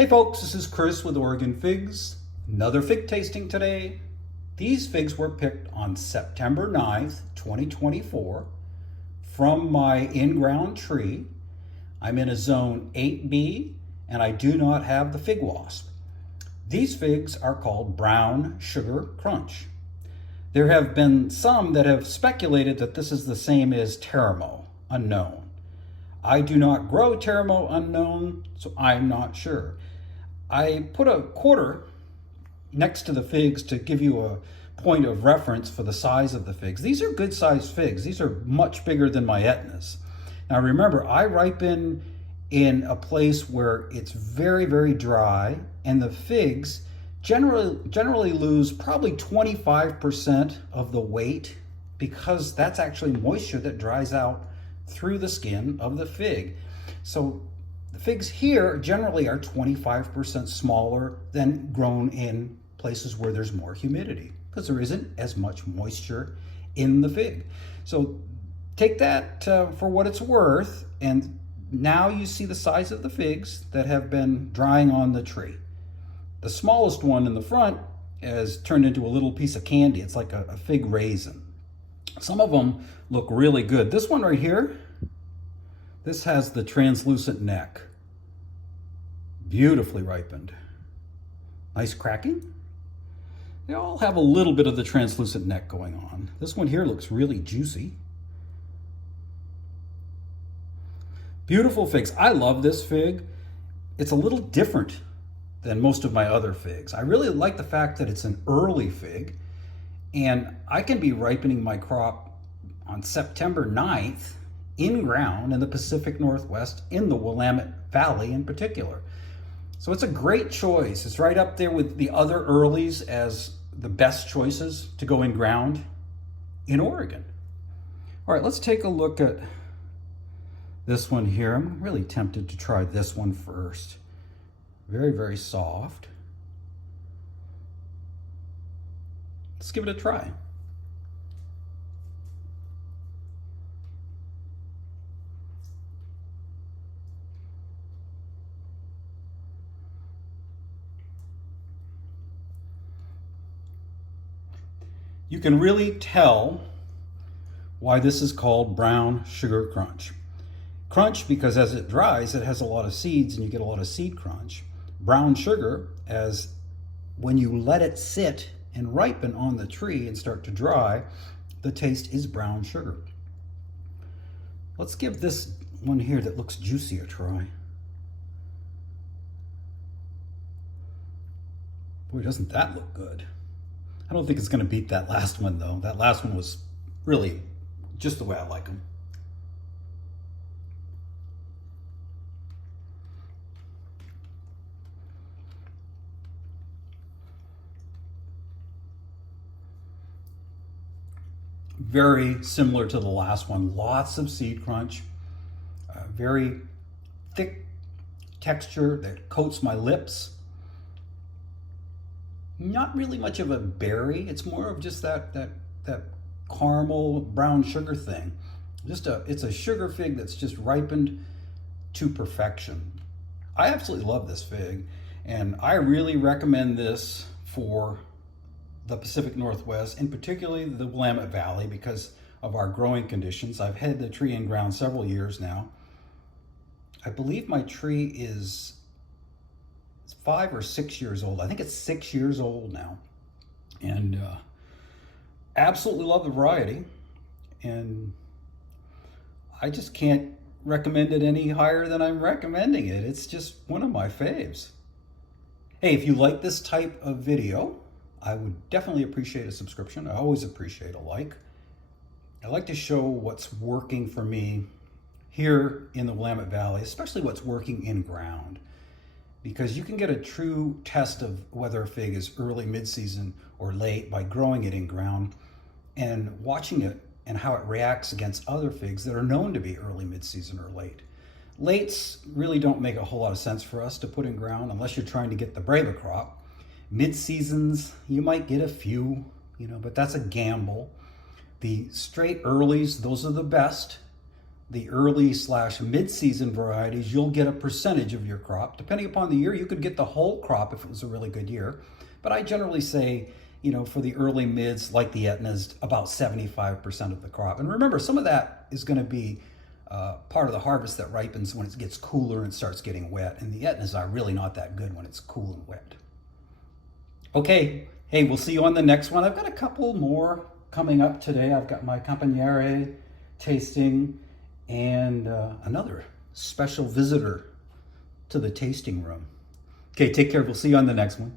Hey folks, this is Chris with Oregon Figs. Another fig tasting today. These figs were picked on September 9th, 2024 from my in-ground tree. I'm in a zone 8B and I do not have the fig wasp. These figs are called Brown Sugar Crunch. There have been some that have speculated that this is the same as Teramo, unknown. I do not grow Teramo unknown, so I'm not sure. I put a quarter next to the figs to give you a point of reference for the size of the figs. These are good sized figs. These are much bigger than my Etnas. Now remember, I ripen in a place where it's very, very dry, and the figs generally lose probably 25% of the weight because that's actually moisture that dries out through the skin of the fig. So the figs here generally are 25% smaller than grown in places where there's more humidity because there isn't as much moisture in the fig. So take that for what it's worth, and now you see the size of the figs that have been drying on the tree. The smallest one in the front has turned into a little piece of candy. It's like a fig raisin. Some of them look really good. This one right here, this has the translucent neck. Beautifully ripened. Nice cracking. They all have a little bit of the translucent neck going on. This one here looks really juicy. Beautiful figs. I love this fig. It's a little different than most of my other figs. I really like the fact that it's an early fig, and I can be ripening my crop on September 9th in ground in the Pacific Northwest, in the Willamette Valley in particular. So it's a great choice. It's right up there with the other earlies as the best choices to go in ground in Oregon. All right, let's take a look at this one here. I'm really tempted to try this one first. Very, very soft. Let's give it a try. You can really tell why this is called Brown Sugar Crunch. Crunch because as it dries, it has a lot of seeds and you get a lot of seed crunch. Brown sugar, as when you let it sit and ripen on the tree and start to dry, the taste is brown sugar. Let's give this one here that looks juicy a try. Boy, doesn't that look good. I don't think it's going to beat that last one though. That last one was really just the way I like them. Very similar to the last one. Lots of seed crunch, very thick texture that coats my lips. Not really much of a berry. It's more of just that caramel brown sugar thing. It's a sugar fig that's just ripened to perfection. I absolutely love this fig, and I really recommend this for the Pacific Northwest, and particularly the Willamette Valley, because of our growing conditions. I've had the tree in ground several years now. I believe my tree is 5 or 6 years old. I think it's 6 years old now. And absolutely love the variety. And I just can't recommend it any higher than I'm recommending it. It's just one of my faves. Hey, if you like this type of video, I would definitely appreciate a subscription. I always appreciate a like. I like to show what's working for me here in the Willamette Valley, especially what's working in ground, because you can get a true test of whether a fig is early, mid-season, or late by growing it in ground and watching it and how it reacts against other figs that are known to be early, mid-season, or late. Lates really don't make a whole lot of sense for us to put in ground unless you're trying to get the Brava crop. Mid-seasons, you might get a few, but that's a gamble. The straight earlies, those are the best. the early / mid-season varieties, you'll get a percentage of your crop. Depending upon the year, you could get the whole crop if it was a really good year. But I generally say, for the early mids, like the Etnas, about 75% of the crop. And remember, some of that is going to be part of the harvest that ripens when it gets cooler and starts getting wet. And the Etnas are really not that good when it's cool and wet. Okay, hey, we'll see you on the next one. I've got a couple more coming up today. I've got my Campagnere tasting and another special visitor to the tasting room. Okay, take care. We'll see you on the next one.